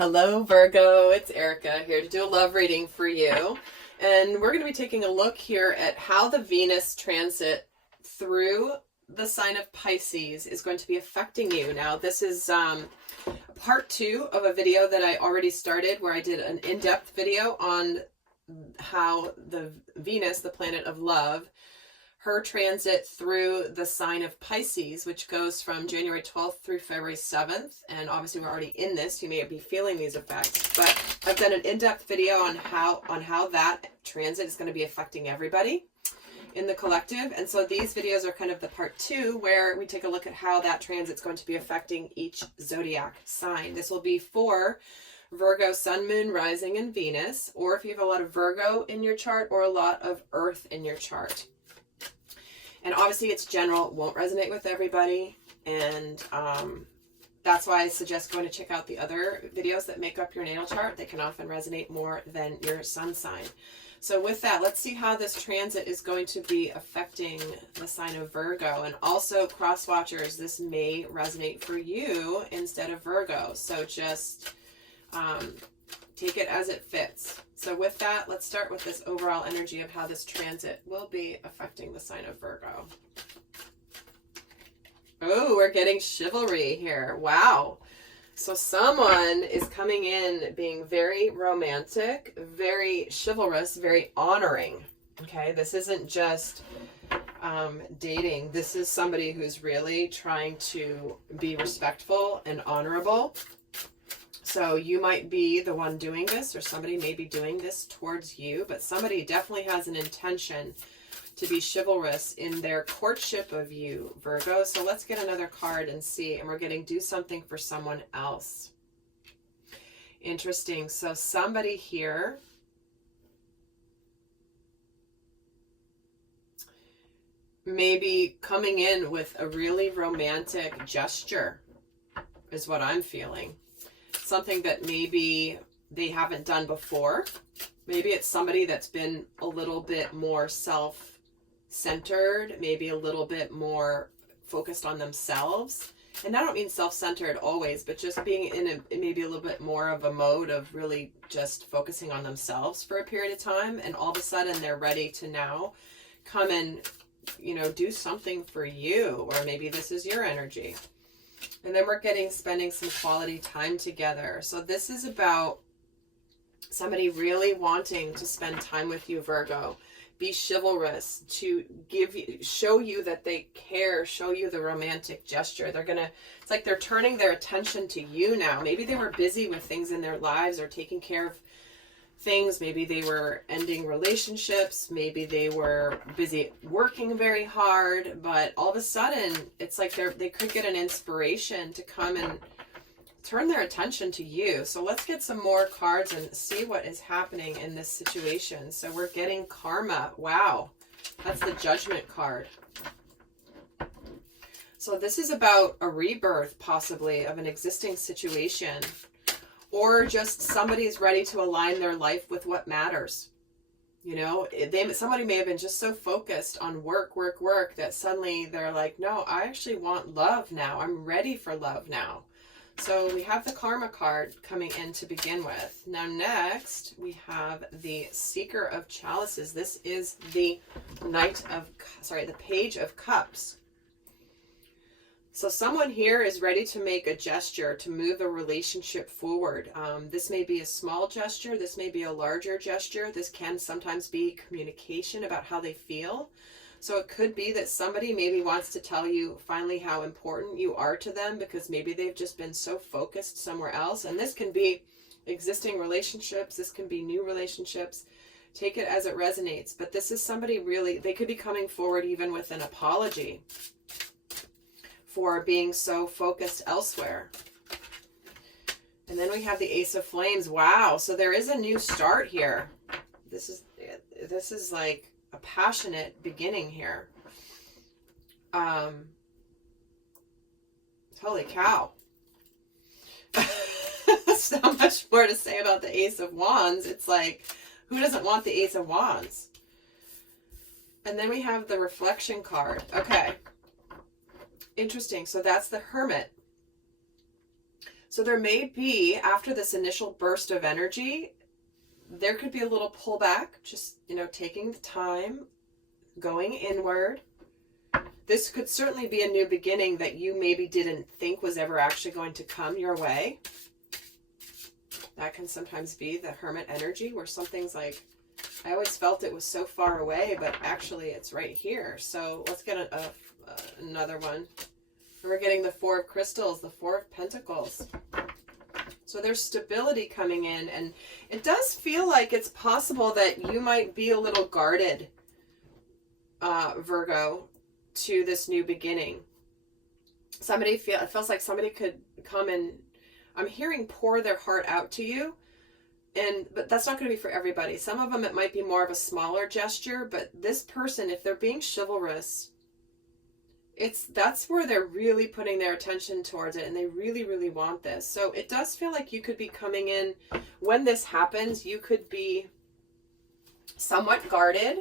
Hello Virgo, it's Erika here to do a love reading for you. And we're going to be taking a look here at how the Venus transit through the sign of Pisces is going to be affecting you. Now this is part 2 of a video that I already started where I did an in-depth video on how the Venus, the planet of love, her transit through the sign of Pisces, which goes from January 12th through February 7th. And obviously we're already in this. You may be feeling these effects, but I've done an in-depth video on how that transit is going to be affecting everybody in the collective. And so these videos are kind of the part 2 where we take a look at how that transit is going to be affecting each zodiac sign. This will be for Virgo, Sun, Moon, Rising, and Venus, or if you have a lot of Virgo in your chart or a lot of Earth in your chart. And obviously it's general, it won't resonate with everybody. And that's why I suggest going to check out the other videos that make up your natal chart. They can often resonate more than your sun sign. So with that, let's see how this transit is going to be affecting the sign of Virgo. And also, cross watchers, this may resonate for you instead of Virgo. So just take it as it fits. So with that, let's start with this overall energy of how this transit will be affecting the sign of Virgo. Oh, we're getting chivalry here. Wow. So someone is coming in being very romantic, very chivalrous, very honoring. Okay, this isn't just dating. This is somebody who's really trying to be respectful and honorable. So you might be the one doing this, or somebody may be doing this towards you, but somebody definitely has an intention to be chivalrous in their courtship of you, Virgo. So let's get another card and see. And we're getting do something for someone else. Interesting. So somebody here may be coming in with a really romantic gesture, is what I'm feeling. Something that maybe they haven't done before. Maybe it's somebody that's been a little bit more self-centered, maybe a little bit more focused on themselves. And I don't mean self-centered always, but just being in maybe a little bit more of a mode of really just focusing on themselves for a period of time. And all of a sudden they're ready to now come and, do something for you. Or maybe this is your energy. And then we're spending some quality time together. So this is about somebody really wanting to spend time with you, Virgo. Be chivalrous, to show you that they care, show you the romantic gesture. It's like they're turning their attention to you now. Maybe they were busy with things in their lives or taking care of things. Maybe they were ending relationships. Maybe they were busy working very hard, but all of a sudden it's like they could get an inspiration to come and turn their attention to you. So let's get some more cards and see what is happening in this situation. So we're getting karma. Wow. That's the Judgment card. So this is about a rebirth possibly of an existing situation. Or just somebody's ready to align their life with what matters. Somebody may have been just so focused on work that suddenly they're like, no, I actually want love now. I'm ready for love now. So we have the Karma card coming in to begin with. Now next we have the Seeker of Chalices. This is the the Page of Cups. So someone here is ready to make a gesture to move a relationship forward. This may be a small gesture. This may be a larger gesture. This can sometimes be communication about how they feel. So it could be that somebody maybe wants to tell you finally how important you are to them, because maybe they've just been so focused somewhere else. And this can be existing relationships. This can be new relationships. Take it as it resonates. But this is somebody really, they could be coming forward even with an apology for being so focused elsewhere. And then we have the Ace of Flames. Wow. So there is a new start here. This is like a passionate beginning here. Holy cow. So much more to say about the Ace of Wands. It's like, who doesn't want the Ace of Wands? And then we have the Reflection card. Okay. Interesting. So that's the Hermit. So there may be, after this initial burst of energy, there could be a little pullback, just, you know, taking the time, going inward. This could certainly be a new beginning that you maybe didn't think was ever actually going to come your way. That can sometimes be the hermit energy, where something's like, I always felt it was so far away, but actually it's right here. So let's get another one. We're getting the Four of Crystals, the Four of Pentacles. So there's stability coming in, and it does feel like it's possible that you might be a little guarded, Virgo, to this new beginning. It feels like somebody could come and, I'm hearing, pour their heart out to you, but that's not going to be for everybody. Some of them, it might be more of a smaller gesture, but this person, if they're being chivalrous, that's where they're really putting their attention towards it, and they really, really want this. So it does feel like you could be coming in, when this happens, you could be somewhat guarded,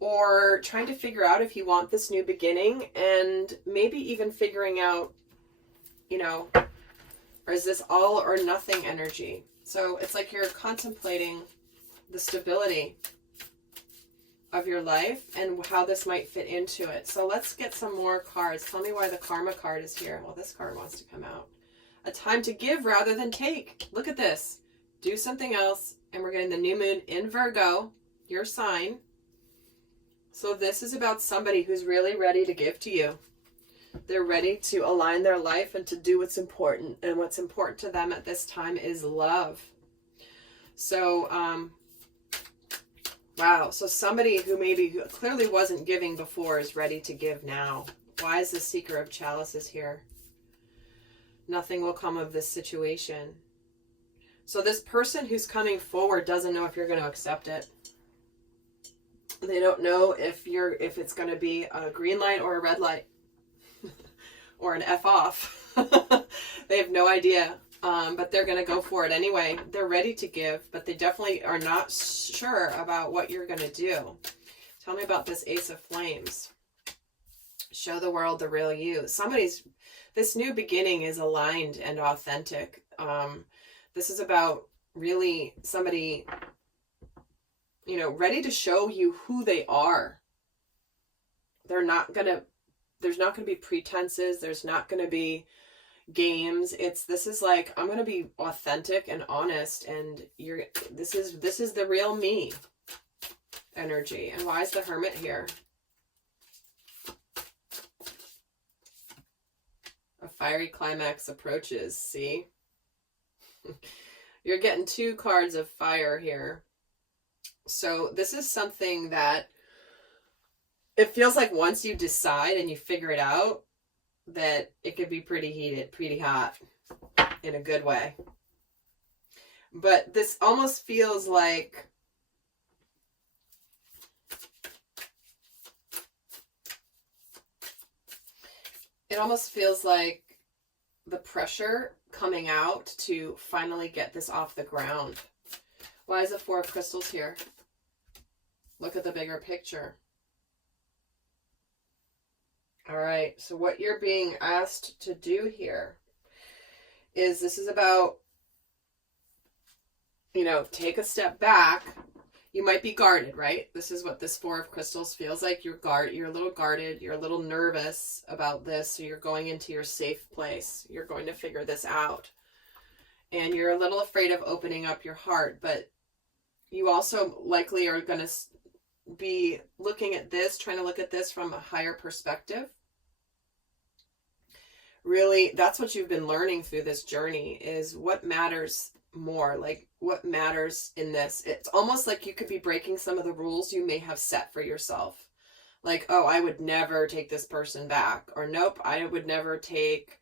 or trying to figure out if you want this new beginning, and maybe even figuring out, you know, or is this all or nothing energy? So it's like you're contemplating the stability of your life and how this might fit into it. So let's get some more cards. Tell me why the Karma card is here. Well, this card wants to come out. A time to give rather than take. Look at this. Do something else. And we're getting the new moon in Virgo, your sign. So this is about somebody who's really ready to give to you. They're ready to align their life and to do what's important. And what's important to them at this time is love. So, wow. So somebody who clearly wasn't giving before is ready to give now. Why is the Seeker of Chalices here? Nothing will come of this situation. So this person who's coming forward doesn't know if you're going to accept it. They don't know if it's going to be a green light or a red light or an F off. They have no idea, but they're going to go for it anyway. They're ready to give, but they definitely are not sure about what you're going to do. Tell me about this Ace of Flames. Show the world the real you. This new beginning is aligned and authentic. This is about really somebody, you know, ready to show you who they are. There's not going to be pretenses. There's not going to be games. This is like, I'm going to be authentic and honest, and this is the real me energy. And why is the Hermit here? A fiery climax approaches. See? You're getting two cards of fire here. So this is something that it feels like once you decide and you figure it out, that it could be pretty heated, pretty hot in a good way. But this almost feels like the pressure coming out to finally get this off the ground. Why is the Four of Crystals here? Look at the bigger picture. All right, so what you're being asked to do here is, this is about, you know, take a step back. You might be guarded, right? This is what this Four of Crystals feels like. You're a little guarded. You're a little nervous about this. So you're going into your safe place. You're going to figure this out. And you're a little afraid of opening up your heart. But you also likely are going to be looking at this, trying to look at this from a higher perspective. Really, that's what you've been learning through this journey, is what matters more, like what matters in this. It's almost like you could be breaking some of the rules you may have set for yourself. Like, oh, I would never take this person back, or nope, I would never take,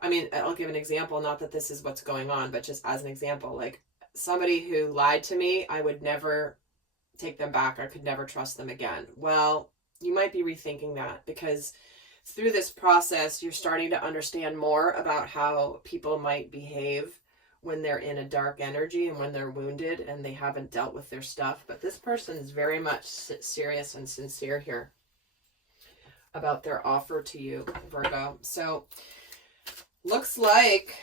I mean, I'll give an example, not that this is what's going on, but just as an example, like somebody who lied to me, I would never take them back. I could never trust them again. Well, you might be rethinking that, because through this process, you're starting to understand more about how people might behave when they're in a dark energy and when they're wounded and they haven't dealt with their stuff. But this person is very much serious and sincere here about their offer to you, Virgo. So looks like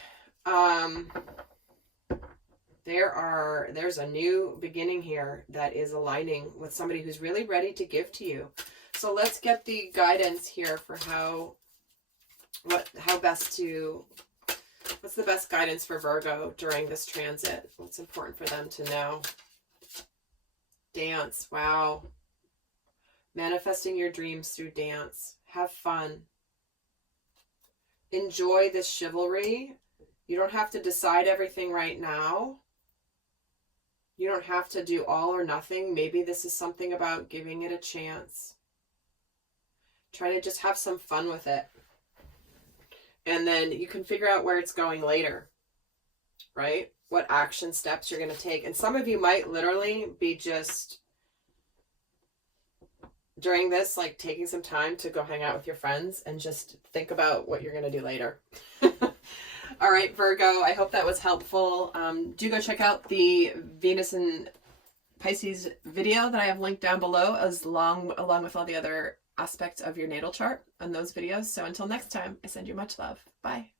There's a new beginning here that is aligning with somebody who's really ready to give to you. So let's get the guidance here for what's the best guidance for Virgo during this transit? What's important for them to know? Dance. Wow. Manifesting your dreams through dance. Have fun. Enjoy this chivalry. You don't have to decide everything right now. You don't have to do all or nothing. Maybe this is something about giving it a chance. Try to just have some fun with it. And then you can figure out where it's going later, right? What action steps you're going to take. And some of you might literally be just, during this, like taking some time to go hang out with your friends and just think about what you're going to do later. All right, Virgo, I hope that was helpful. Do go check out the Venus and Pisces video that I have linked down below, along with all the other aspects of your natal chart on those videos. So until next time, I send you much love. Bye.